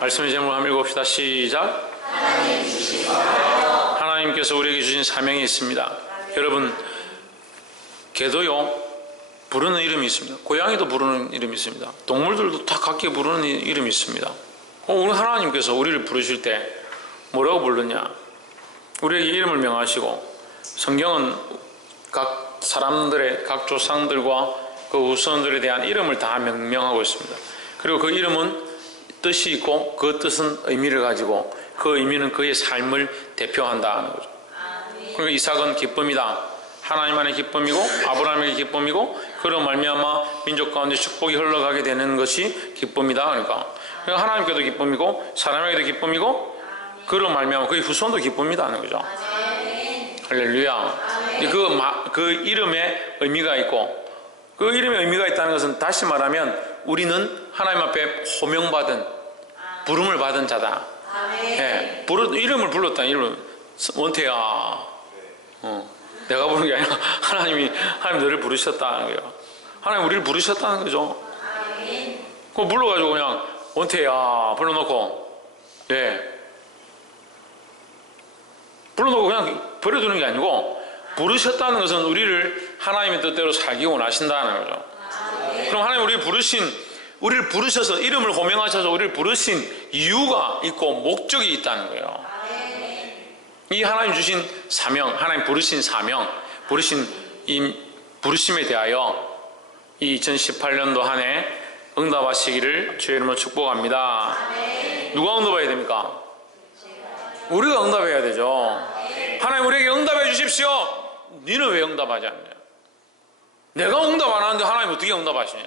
말씀의 제목을 한번 읽어봅시다. 시작. 하나님께서 우리에게 주신 사명이 있습니다. 여러분, 개도요 부르는 이름이 있습니다. 고양이도 부르는 이름이 있습니다. 동물들도 다 각기 부르는 이름이 있습니다. 우리 하나님께서 우리를 부르실 때 뭐라고 부르냐? 우리에게 이름을 명하시고, 성경은 각 사람들의 각 조상들과 그 후손들에 대한 이름을 다 명명하고 있습니다. 그리고 그 이름은 뜻이 있고 그 뜻은 의미를 가지고 그 의미는 그의 삶을 대표한다는 거죠. 그러니까 이삭은 기쁨이다. 하나님 안의 기쁨이고 아브라함의 기쁨이고, 그로 말미암아 민족 가운데 축복이 흘러가게 되는 것이 기쁨이다. 그러니까 하나님께도 기쁨이고 사람에게도 기쁨이고 그로 말미암아 그의 후손도 기쁨이다 하는 거죠. 할렐루야. 그 이름에 의미가 있고, 그 이름에 의미가 있다는 것은 다시 말하면 우리는 하나님 앞에 호명받은, 부름을 받은 자다. 예, 이름을 불렀다. 이름 원태야. 내가 부른 게 아니라 하나님 너를 부르셨다는 거예요. 하나님 우리를 부르셨다는 거죠. 그거 불러가지고 그냥 원태야 불러놓고, 예, 불러놓고 그냥 버려두는 게 아니고, 부르셨다는 것은 우리를 하나님의 뜻대로 살기 원하신다는 거죠. 그럼 하나님 우리를 부르셔서, 이름을 호명하셔서 우리를 부르신 이유가 있고 목적이 있다는 거예요. 이 하나님 주신 사명, 하나님 부르신 사명, 부르심에 대하여 이 2018년도 한 해 응답하시기를 주의 이름으로 축복합니다. 누가 응답해야 됩니까? 우리가 응답해야 되죠. 하나님 우리에게 응답해 주십시오. 너는 왜 응답하지 않냐? 내가 응답 안 하는데 하나님 어떻게 응답하시냐?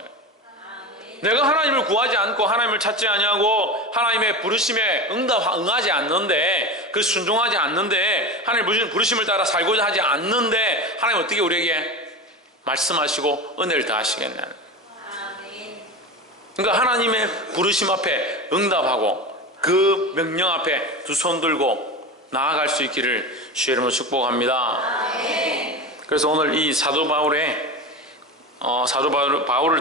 내가 하나님을 구하지 않고 하나님을 찾지 아니하고 하나님의 부르심에 응하지 않는데, 그 순종하지 않는데, 하나님 부르심을 따라 살고자 하지 않는데 하나님 어떻게 우리에게 말씀하시고 은혜를 더하시겠냐? 그러니까 하나님의 부르심 앞에 응답하고 그 명령 앞에 두 손 들고 나아갈 수 있기를 주의 이름으로 축복합니다. 그래서 오늘 이 사도 바울을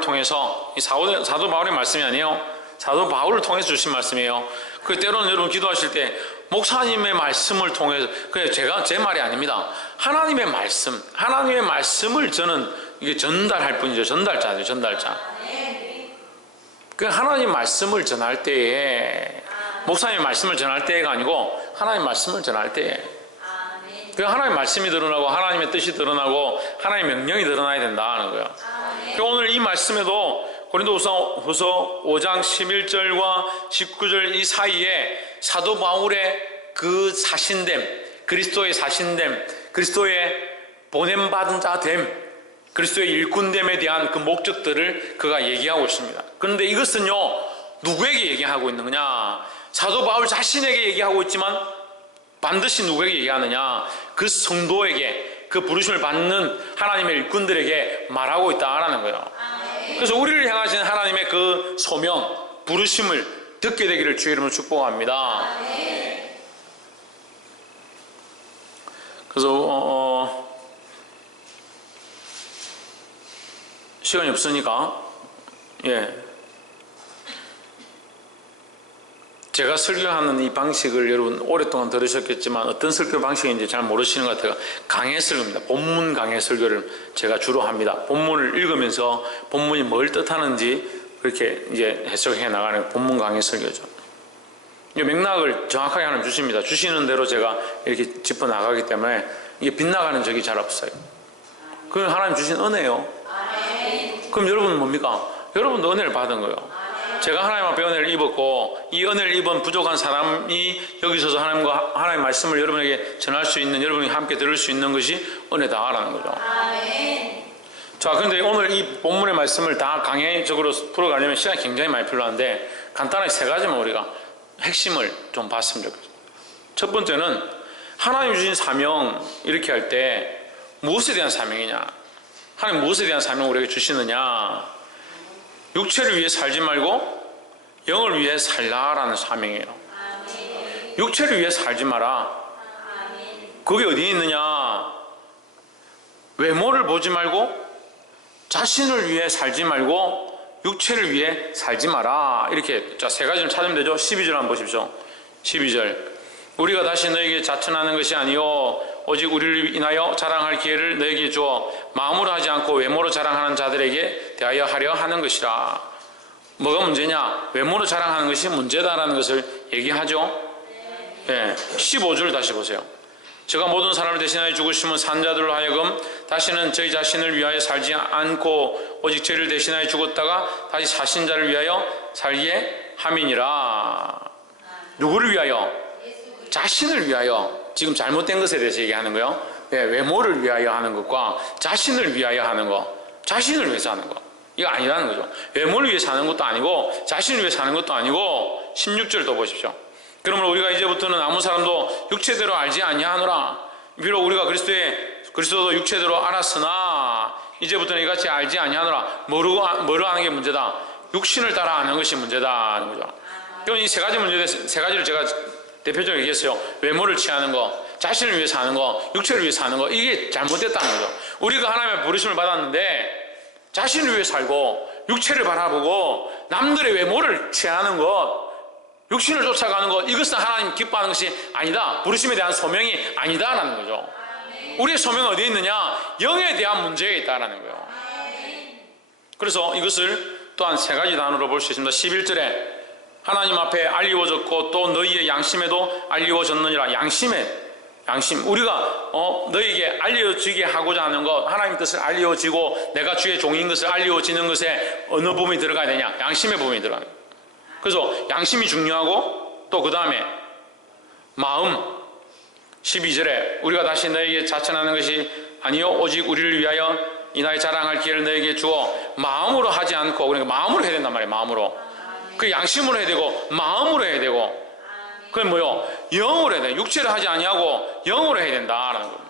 통해서, 이 사도 바울의 말씀이 아니에요. 사도 바울을 통해서 주신 말씀이에요. 그 때로는 여러분 기도하실 때 목사님의 말씀을 통해서, 그게 제 말이 아닙니다. 하나님의 말씀을 저는 이게 전달할 뿐이죠. 전달자죠, 전달자. 그 하나님 말씀을 전할 때에, 목사님의 말씀을 전할 때가 아니고 하나님 말씀을 전할 때에, 그 하나님 말씀이 드러나고 하나님의 뜻이 드러나고 하나님의 명령이 드러나야 된다는 거예요. 오늘 이 말씀에도 고린도후서 5장 11절과 19절 이 사이에 사도 바울의 그 사신됨, 그리스도의 사신됨, 그리스도의 보냄받은 자됨, 그리스도의 일꾼됨에 대한 그 목적들을 그가 얘기하고 있습니다. 그런데 이것은요, 누구에게 얘기하고 있는 거냐? 사도 바울 자신에게 얘기하고 있지만 반드시 누구에게 얘기하느냐? 그 성도에게, 그 부르심을 받는 하나님의 일꾼들에게 말하고 있다라는 거예요. 그래서 우리를 향하신 하나님의 그 소명, 부르심을 듣게 되기를 주의 이름으로 축복합니다. 그래서 시간이 없으니까, 제가 설교하는 이 방식을 여러분 오랫동안 들으셨겠지만 어떤 설교 방식인지 잘 모르시는 것 같아요. 강해 설교입니다. 본문 강해 설교를 제가 주로 합니다. 본문을 읽으면서 본문이 뭘 뜻하는지 그렇게 이제 해석해 나가는 본문 강해 설교죠. 이 맥락을 정확하게 하나님 주십니다. 주시는 대로 제가 이렇게 짚어 나가기 때문에 이게 빗나가는 적이 잘 없어요. 그건 하나님 주신 은혜예요. 그럼 여러분은 뭡니까? 여러분도 은혜를 받은 거예요. 제가 하나님 앞에 은혜를 입었고, 이 은혜를 입은 부족한 사람이 여기 있어서 하나님의 말씀을 여러분에게 전할 수 있는, 여러분이 함께 들을 수 있는 것이 은혜다라는 거죠. 자, 그런데 오늘 이 본문의 말씀을 다 강해적으로 풀어가려면 시간이 굉장히 많이 필요한데, 간단하게 세 가지만 우리가 핵심을 좀 봤으면 좋겠어요. 첫 번째는 하나님 주신 사명, 이렇게 할 때 무엇에 대한 사명이냐? 하나님 무엇에 대한 사명을 우리에게 주시느냐? 육체를 위해 살지 말고 영을 위해 살라라는 사명이에요. 육체를 위해 살지 마라. 그게 어디에 있느냐? 외모를 보지 말고, 자신을 위해 살지 말고 육체를 위해 살지 마라. 이렇게 자, 세 가지를 찾으면 되죠. 12절 한번 보십시오. 12절. 우리가 다시 너에게 자천하는 것이 아니요 오직 우리를 인하여 자랑할 기회를 너에게 주어 마음으로 하지 않고 외모로 자랑하는 자들에게 대하여 하려 하는 것이라. 뭐가 문제냐? 외모로 자랑하는 것이 문제다라는 것을 얘기하죠. 네. 15절 다시 보세요. 제가 모든 사람을 대신하여 죽으심은 산 자들로 하여금 다시는 저희 자신을 위하여 살지 않고 오직 저희를 대신하여 죽었다가 다시 사신 자를 위하여 살게 함이니라. 누구를 위하여? 자신을 위하여. 지금 잘못된 것에 대해서 얘기하는 거예요. 네, 외모를 위하여 하는 것과 자신을 위하여 하는 것, 자신을 위해서 하는 것, 이거 아니라는 거죠. 외모를 위해 사는 것도 아니고 자신을 위해 사는 것도 아니고. 16절도 보십시오. 그러므로 우리가 이제부터는 아무 사람도 육체대로 알지 아니하노라. 비록 우리가 그리스도도 육체대로 알았으나 이제부터는 이같이 알지 아니하노라. 뭐로 아는 게 문제다? 육신을 따라 아는 것이 문제다는 거죠. 그럼 이 세 가지 문제, 세 가지를 제가 대표적으로 얘기했어요. 외모를 취하는 거, 자신을 위해 사는 거, 육체를 위해 사는 거, 이게 잘못됐다는 거죠. 우리가 하나님의 부르심을 받았는데 자신을 위해 살고 육체를 바라보고 남들의 외모를 취하는 것, 육신을 쫓아가는 것, 이것은 하나님 기뻐하는 것이 아니다. 부르심에 대한 소명이 아니다라는 거죠. 우리의 소명은 어디에 있느냐? 영에 대한 문제에 있다라는 거예요. 그래서 이것을 또한 세 가지 단어로 볼 수 있습니다. 11절에 하나님 앞에 알리워졌고 또 너희의 양심에도 알리워졌느니라. 양심. 우리가 너희에게 알려지게 하고자 하는 것, 하나님 뜻을 알려지고 내가 주의 종인 것을 알려지는 것에 어느 부분이 들어가야 되냐? 양심의 부분이 들어가는 거예요. 그래서 양심이 중요하고 또 그 다음에 마음. 12절에 우리가 다시 너에게 자천하는 것이 아니요 오직 우리를 위하여 이나의 자랑할 기회를 너에게 주어 마음으로 하지 않고, 그러니까 마음으로 해야 된단 말이에요. 마음으로. 그 양심으로 해야 되고 마음으로 해야 되고, 그건 뭐요? 영으로 해야 돼. 육체를 하지 아니하고 영으로 해야 된다라는 겁니다.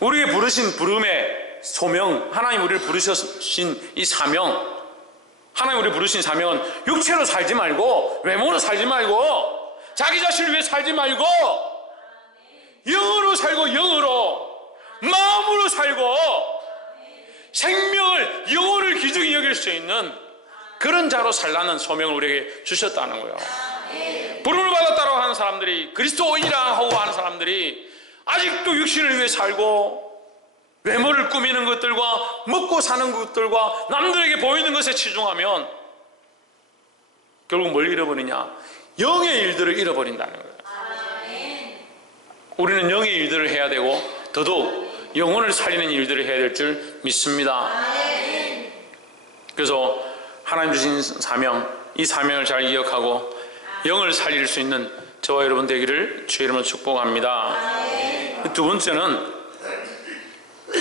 우리의 부르신 부름의 소명, 하나님 우리를 부르신 이 사명, 하나님 우리를 부르신 사명은 육체로 살지 말고 외모로 살지 말고 자기 자신을 위해 살지 말고 영으로 살고 영으로 마음으로 살고 생명을 영혼을 귀중히 여길 수 있는 그런 자로 살라는 소명을 우리에게 주셨다는 거예요. 부름을 받았다고 하는 사람들이, 그리스도인이라 하고 하는 사람들이 아직도 육신을 위해 살고 외모를 꾸미는 것들과 먹고 사는 것들과 남들에게 보이는 것에 치중하면 결국 뭘 잃어버리냐? 영의 일들을 잃어버린다는 거예요. 우리는 영의 일들을 해야 되고 더더욱 영혼을 살리는 일들을 해야 될 줄 믿습니다. 그래서 하나님 주신 사명, 이 사명을 잘 기억하고 영을 살릴 수 있는 저와 여러분 되기를 주의 이름으로 축복합니다. 두 번째는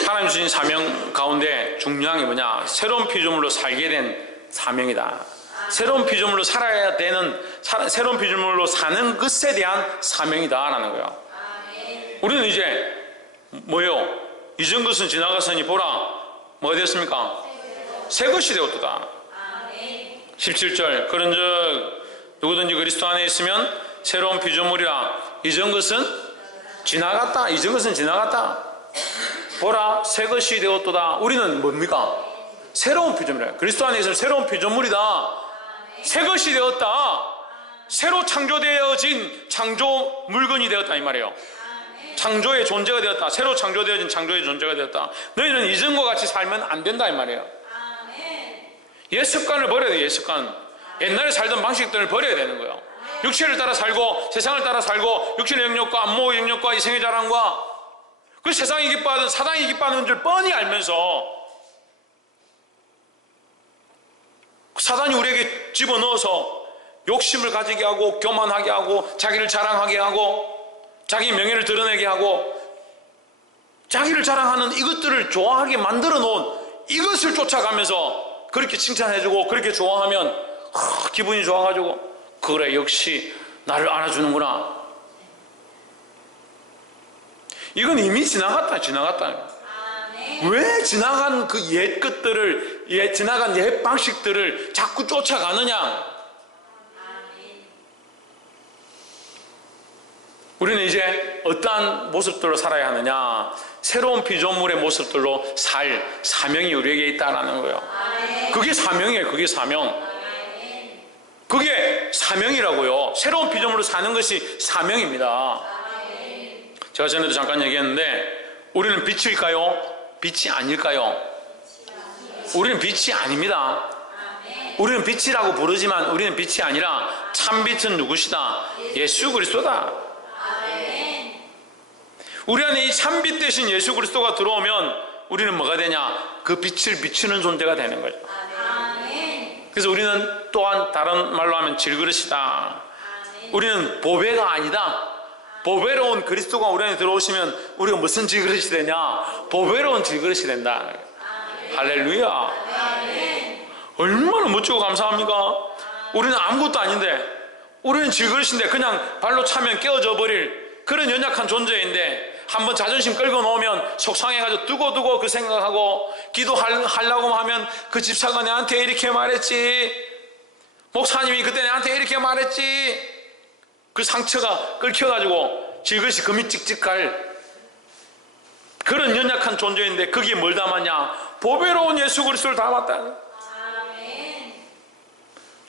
하나님 주신 사명 가운데 중요한 게 뭐냐? 새로운 피조물로 살게 된 사명이다. 새로운 피조물로 살아야 되는, 새로운 피조물로 사는 것에 대한 사명이다라는 거예요. 우리는 이제 뭐요? 이전 것은 지나갔으니 보라, 뭐가 되었습니까? 새 것이 되었도다. 17절, 그런즉 누구든지 그리스도 안에 있으면 새로운 피조물이라. 이전 것은 지나갔다. 이전 것은 지나갔다. 보라, 새 것이 되었도다. 우리는 뭡니까? 새로운 피조물이야. 그리스도 안에 있으면 새로운 피조물이다. 새 것이 되었다. 새로 창조되어진 창조 물건이 되었다 이 말이에요. 창조의 존재가 되었다. 새로 창조되어진 창조의 존재가 되었다. 너희는 이전과 같이 살면 안 된다 이 말이에요. 옛 습관을 버려야 돼. 옛 습관. 옛날에 살던 방식들을 버려야 되는 거예요. 육체를 따라 살고 세상을 따라 살고 육신의 영역과 안목의 영역과 이생의 자랑과 그 세상이 기뻐하든 사단이 기뻐하는 줄 뻔히 알면서 사단이 우리에게 집어넣어서 욕심을 가지게 하고 교만하게 하고 자기를 자랑하게 하고 자기 명예를 드러내게 하고 자기를 자랑하는 이것들을 좋아하게 만들어 놓은 이것을 쫓아가면서 그렇게 칭찬해주고 그렇게 좋아하면 기분이 좋아가지고 그래 역시 나를 알아주는구나. 이건 이미 지나갔다. 왜 지나간 그 옛 것들을, 지나간 옛 방식들을 자꾸 쫓아가느냐? 우리는 이제 어떠한 모습들로 살아야 하느냐? 새로운 피조물의 모습들로 살 사명이 우리에게 있다라는 거예요. 그게 사명이에요. 그게 사명. 그게 사명이라고요. 새로운 피조물로 사는 것이 사명입니다. 제가 전에도 잠깐 얘기했는데 우리는 빛일까요? 빛이 아닐까요? 우리는 빛이 아닙니다. 우리는 빛이라고 부르지만 우리는 빛이 아니라 참빛은 누구시다? 예수 그리스도다. 우리 안에 이 참빛 대신 예수 그리스도가 들어오면 우리는 뭐가 되냐? 그 빛을 비추는 존재가 되는 거죠. 그래서 우리는 또한 다른 말로 하면 질그릇이다. 우리는 보배가 아니다. 보배로운 그리스도가 우리 안에 들어오시면 우리가 무슨 질그릇이 되냐? 보배로운 질그릇이 된다. 할렐루야. 얼마나 멋지고 감사합니까? 우리는 아무것도 아닌데, 우리는 질그릇인데 그냥 발로 차면 깨어져 버릴 그런 연약한 존재인데, 한번 자존심 끌고 놓으면 속상해가지고 두고두고 그 생각하고, 기도하려고 하면 그 집사가 내한테 이렇게 말했지, 목사님이 그때 내한테 이렇게 말했지, 그 상처가 끓여가지고 질그릇이 금이 찍찍할 그런 연약한 존재인데, 거기에 뭘 담았냐? 보배로운 예수 그리스도를 담았다.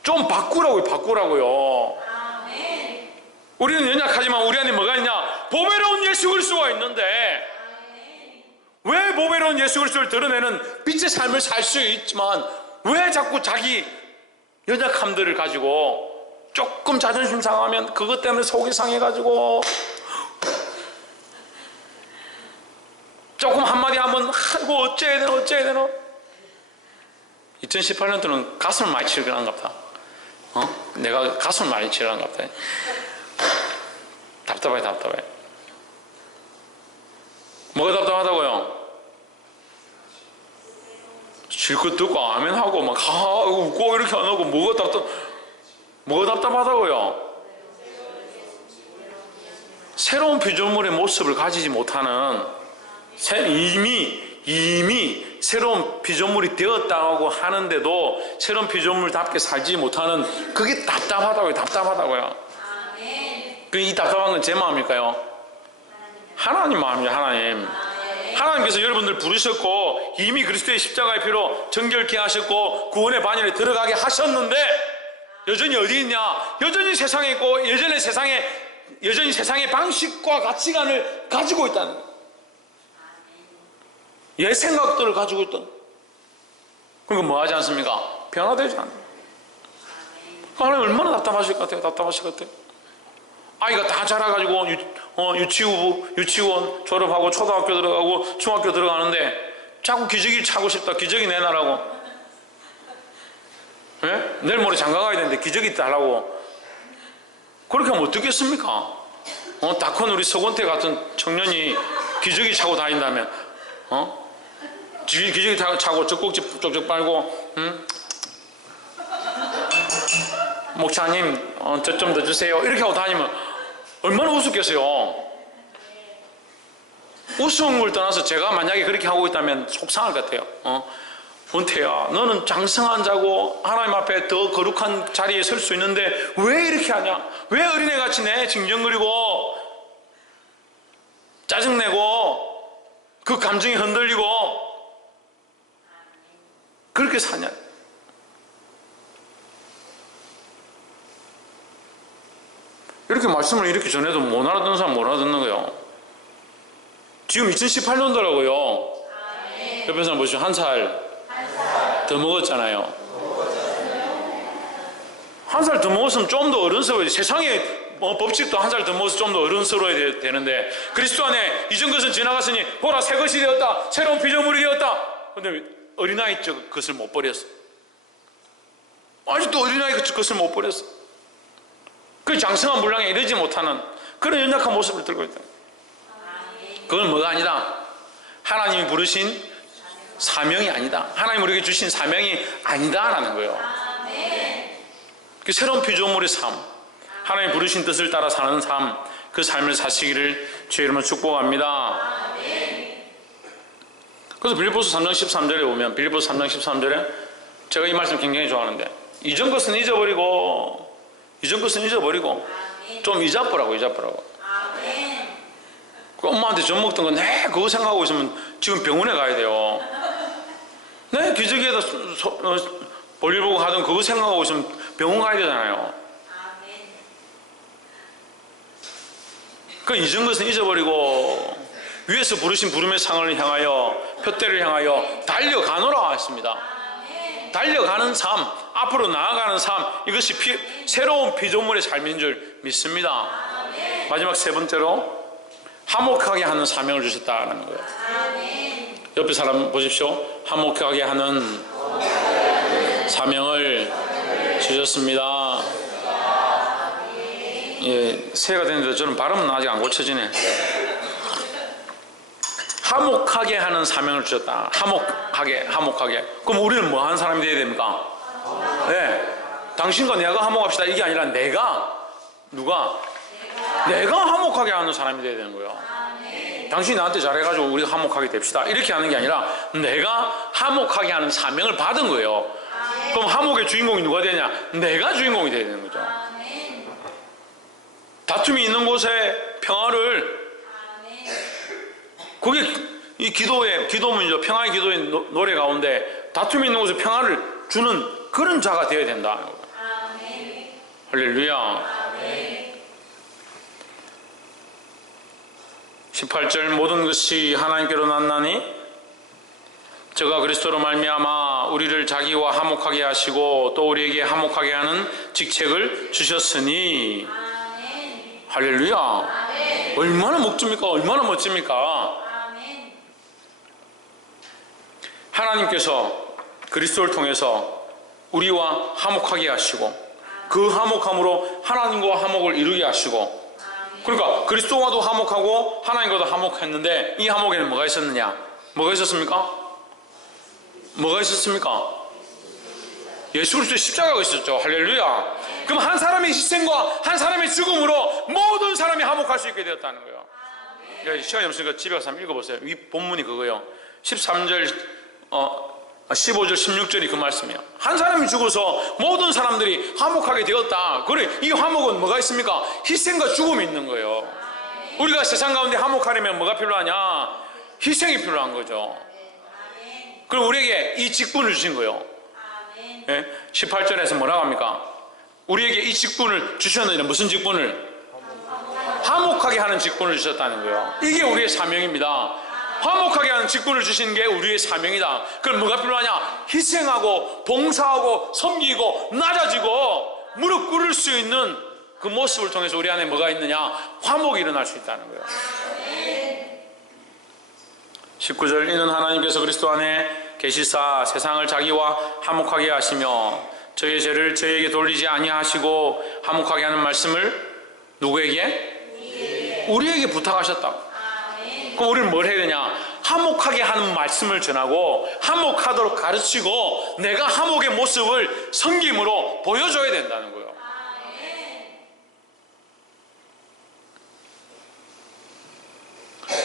좀 바꾸라고요. 우리는 연약하지만 우리 안에 뭐가 있냐? 보배로운 예수 그리스도가 있는데, 왜 보배로운 예수 그리스도를 드러내는 빛의 삶을 살 수 있지만 왜 자꾸 자기 연약함들을 가지고 조금 자존심 상하면 그것 때문에 속이 상해가지고 조금 한마디 하면 아이고 어째야 되노. 2018년도는 가슴을 많이 치르는가 보다. 내가 가슴을 많이 치르는가 보다. 답답해. 뭐가 답답하다고요? 실컷 듣고 아멘하고 막 웃고 이렇게 안 하고 뭐가 답답하다고요? 새로운 피조물의 모습을 가지지 못하는, 이미 새로운 피조물이 되었다고 하는데도 새로운 피조물답게 살지 못하는, 그게 답답하다고요. 이 답답한 건 제 마음일까요? 하나님 마음이죠. 하나님께서 여러분들 부르셨고 이미 그리스도의 십자가의 피로 정결케 하셨고 구원의 반열에 들어가게 하셨는데 여전히 어디 있냐? 여전히 세상에 있고 여전히 세상의 방식과 가치관을 가지고 있다는 거예요. 옛 생각들을 가지고 있던. 그러니까 뭐 하지 않습니까? 변화되지 않아요. 하나님 얼마나 답답하실 것 같아요. 아이가 다 자라가지고 유치원 졸업하고 초등학교 들어가고 중학교 들어가는데 자꾸 기저귀 차고 싶다. 기저귀 내놔라고. 예? 내일 모레 장가 가야 되는데 기저귀 달라고. 그렇게 하면 어떻겠습니까? 다 큰 우리 서건태 같은 청년이 기저귀 차고 다닌다면, 기저귀 차고 젖꼭지 쪽쪽 빨고, 목사님 저 좀 더 주세요 이렇게 하고 다니면 얼마나 우습겠어요. 우스움을 떠나서 제가 만약에 그렇게 하고 있다면 속상할 것 같아요. 원태야, 너는 장성한 자고 하나님 앞에 더 거룩한 자리에 설 수 있는데 왜 이렇게 하냐? 왜 어린애같이 내 징징거리고 짜증내고 그 감정이 흔들리고 그렇게 사냐? 이렇게 말씀을 이렇게 전해도 못 알아듣는 사람 못 알아듣는 거예요. 지금 2018년도라고요. 옆에 사람 보시죠. 한 살 더 먹었잖아요. 한 살 더 먹었으면 좀 더 어른스러워야 돼. 세상에 법칙도 한 살 더 먹어서 좀 더 어른스러워야 되는데, 그리스도 안에 이전 것은 지나갔으니 보라 새 것이 되었다. 새로운 피조물이 되었다. 근데 어린아이 것을 못 버렸어. 아직도 어린아이 것을 못 버렸어. 그 장성한 물량에 이르지 못하는 그런 연약한 모습을 들고 있다. 그건 뭐가 아니다? 하나님이 부르신 사명이 아니다. 하나님 우리에게 주신 사명이 아니다라는 거예요. 그 새로운 피조물의 삶, 하나님 부르신 뜻을 따라 사는 삶, 그 삶을 사시기를 주의 이름으로 축복합니다. 그래서 빌립보서 3장 13절에 보면, 빌립보서 3장 13절에 제가 이 말씀 굉장히 좋아하는데, 이전 것은 잊어버리고 좀 잊어버리고. 그 엄마한테 젖 먹던 거 네 그거 생각하고 있으면 지금 병원에 가야 돼요. 네 기저귀에다 볼일 보고 하던 그거 생각하고 있으면 병원 가야 되잖아요. 그 잊은 것은 잊어버리고 위에서 부르신 부름의 상을 향하여 표대를 향하여 달려가노라 했습니다. 달려가는 삶, 앞으로 나아가는 삶, 이것이 새로운 피조물의 삶인 줄 믿습니다. 마지막 세 번째로 화목하게 하는 사명을 주셨다는 거예요. 옆에 사람 보십시오. 화목하게 하는 사명을 주셨습니다. 예, 새해가 됐는데 저는 발음은 아직 안 고쳐지네. 화목하게 하는 사명을 주셨다. 화목하게. 그럼 우리는 뭐 하는 사람이 되어야 됩니까? 네. 당신과 내가 화목합시다. 이게 아니라 누가 화목하게 하는 사람이 되어야 되는 거예요. 당신이 나한테 잘해가지고 우리가 화목하게 됩시다. 이렇게 하는 게 아니라 내가 화목하게 하는 사명을 받은 거예요. 그럼 화목의 주인공이 누가 되냐? 내가 주인공이 되어야 되는 거죠. 다툼이 있는 곳에 평화를, 그게 이 기도문이죠. 평화의 기도의 노래 가운데 다툼이 있는 곳에 평화를 주는 그런 자가 되어야 된다. 할렐루야. 18절 모든 것이 하나님께로 났나니 저가 그리스도로 말미암아 우리를 자기와 화목하게 하시고 또 우리에게 화목하게 하는 직책을 주셨으니. 할렐루야. 얼마나 멋집니까? 얼마나 멋집니까? 하나님께서 그리스도를 통해서 우리와 화목하게 하시고 그 화목함으로 하나님과 화목을 이루게 하시고, 그러니까 그리스도와도 화목하고 하나님과도 화목했는데 이 화목에는 뭐가 있었느냐? 뭐가 있었습니까? 예수 그리스도의 십자가가 있었죠. 할렐루야. 그럼 한 사람의 희생과 한 사람의 죽음으로 모든 사람이 화목할 수 있게 되었다는 거예요. 시간이 없으니까 집에 가서 한번 읽어보세요. 이 본문이 그거예요. 13절 15절 16절이 그 말씀이에요. 한 사람이 죽어서 모든 사람들이 화목하게 되었다. 그래, 이 화목은 뭐가 있습니까? 희생과 죽음이 있는 거예요. 우리가 세상 가운데 화목하려면 뭐가 필요하냐? 희생이 필요한 거죠. 그럼 우리에게 이 직분을 주신 거예요. 18절에서 뭐라고 합니까? 우리에게 이 직분을 주셨느냐? 무슨 직분을? 화목하게 하는 직분을 주셨다는 거예요. 이게 우리의 사명입니다. 화목하게 하는 직분을 주신 게 우리의 사명이다. 그럼 뭐가 필요하냐? 희생하고 봉사하고 섬기고 낮아지고 무릎 꿇을 수 있는 그 모습을 통해서 우리 안에 뭐가 있느냐? 화목이 일어날 수 있다는 거예요. 19절 이는 하나님께서 그리스도 안에 계시사 세상을 자기와 화목하게 하시며 저희의 죄를 저희에게 돌리지 아니하시고 화목하게 하는 말씀을 누구에게? 우리에게 부탁하셨다. 그럼 우리는 뭘 해야 되냐? 화목하게 하는 말씀을 전하고 화목하도록 가르치고 내가 화목의 모습을 섬김으로 보여줘야 된다는 거예요.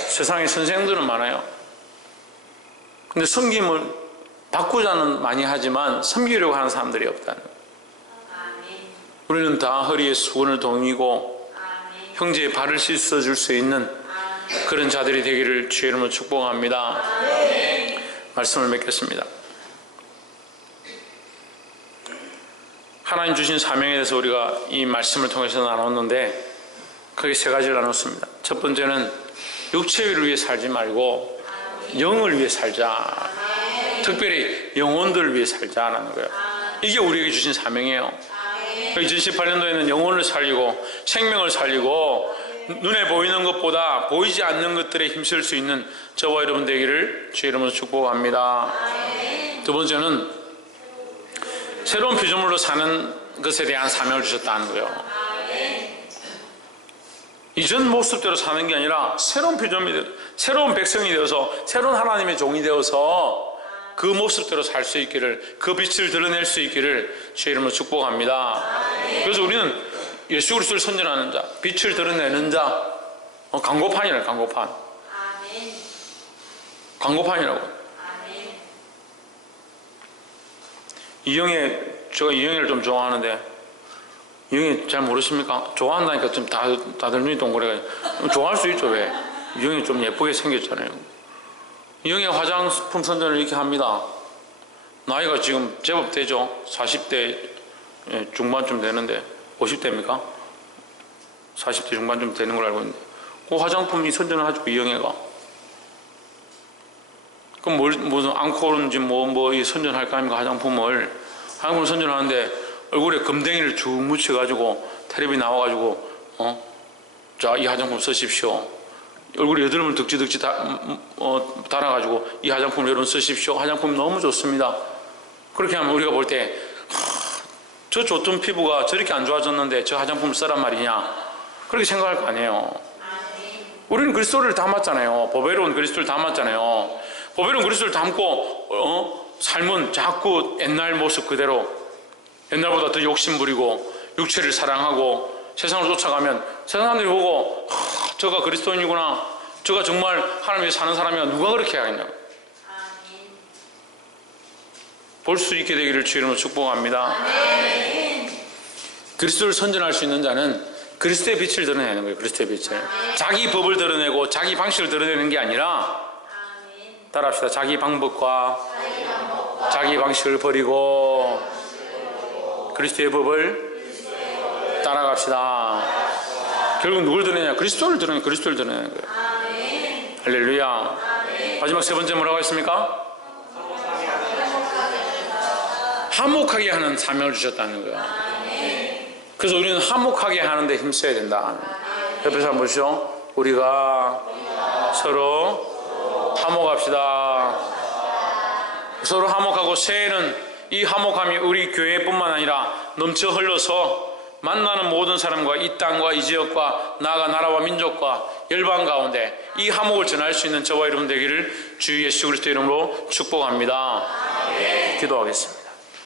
세상에 선생들은 많아요. 근데 섬김을 바꾸자는 많이 하지만 섬기려고 하는 사람들이 없다는 거예요. 우리는 다 허리에 수건을 동이고 형제의 발을 씻어줄 수 있는 그런 자들이 되기를 주의 이름으로 축복합니다. 말씀을 맺겠습니다. 하나님 주신 사명에 대해서 우리가 이 말씀을 통해서 나눴는데 크게 세 가지를 나눴습니다. 첫 번째는 육체를 위해 살지 말고 영을 위해 살자. 특별히 영혼들을 위해 살자라는 거예요. 이게 우리에게 주신 사명이에요. 2018년도에는 영혼을 살리고 생명을 살리고 눈에 보이는 것보다 보이지 않는 것들에 힘쓸 수 있는 저와 여러분 되기를 주의 이름으로 축복합니다. 두 번째는 새로운 피조물로 사는 것에 대한 사명을 주셨다는 거예요. 이전 모습대로 사는 게 아니라 새로운 피조물이, 새로운 백성이 되어서 새로운 하나님의 종이 되어서 그 모습대로 살 수 있기를, 그 빛을 드러낼 수 있기를 주의 이름으로 축복합니다. 그래서 우리는 예수 그리스도를 선전하는 자, 빛을 드러내는 자, 광고판이라, 광고판. 광고판이라고. 제가 이영애를 좀 좋아하는데 이영애 잘 모르십니까? 좋아한다니까 좀 다들 눈이 동그래가지고. 좋아할 수 있죠. 왜? 유영이 좀 예쁘게 생겼잖아요. 유영이 화장품 선전을 이렇게 합니다. 나이가 지금 제법 되죠. 40대 중반쯤 되는데 50대입니까? 40대 중반쯤 되는 걸 알고 있는데 그 화장품이 선전을 하죠. 유영이가. 그럼 무슨 앙코르인지 이 선전할 거 아닙니까? 화장품을 선전하는데 얼굴에 금댕이를 쭉 묻혀가지고 텔레비 나와가지고 자, 이 화장품 쓰십시오. 얼굴에 여드름을 득지득지 달아가지고 이 화장품 여러분 쓰십시오. 화장품 너무 좋습니다. 그렇게 하면 우리가 볼 때 저 좋던 피부가 저렇게 안 좋아졌는데 저 화장품을 쓰란 말이냐 그렇게 생각할 거 아니에요. 우리는 그리스도를 닮았잖아요. 보배로운 그리스도를 닮았잖아요. 보배로운 그리스도를 닮고 삶은 자꾸 옛날 모습 그대로 옛날보다 더 욕심부리고 육체를 사랑하고 세상을 쫓아가면 세상 사람들이 보고 저가 그리스도인이구나, 저가 정말 하나님 위해 사는 사람이야, 누가 그렇게 하겠냐고 볼 수 있게 되기를 주 이름으로 축복합니다. 그리스도를 선전할 수 있는 자는 그리스도의 빛을 드러내는 거예요. 그리스도의 빛을. 자기 법을 드러내고 자기 방식을 드러내는 게 아니라 따라합시다. 자기 방법과 자기 방식을 버리고 그리스도의 법을 따라갑시다. 결국 누굴 드러내냐? 그리스도를 드러내는 거예요. 할렐루야. 마지막 세 번째 뭐라고 했습니까? 화목하게 하는 사명을 주셨다는 거예요. 그래서 우리는 화목하게 하는데 힘써야 된다. 옆에서 한번 보시죠. 우리가 서로 화목합시다. 서로 화목하고 새해는 이 화목함이 우리 교회뿐만 아니라 넘쳐 흘러서 만나는 모든 사람과 이 땅과 이 지역과 나아가 나라와 민족과 열방 가운데 이 화목을 전할 수 있는 저와 여러분 되기를 주 예수 그리스도 이름으로 축복합니다. 기도하겠습니다.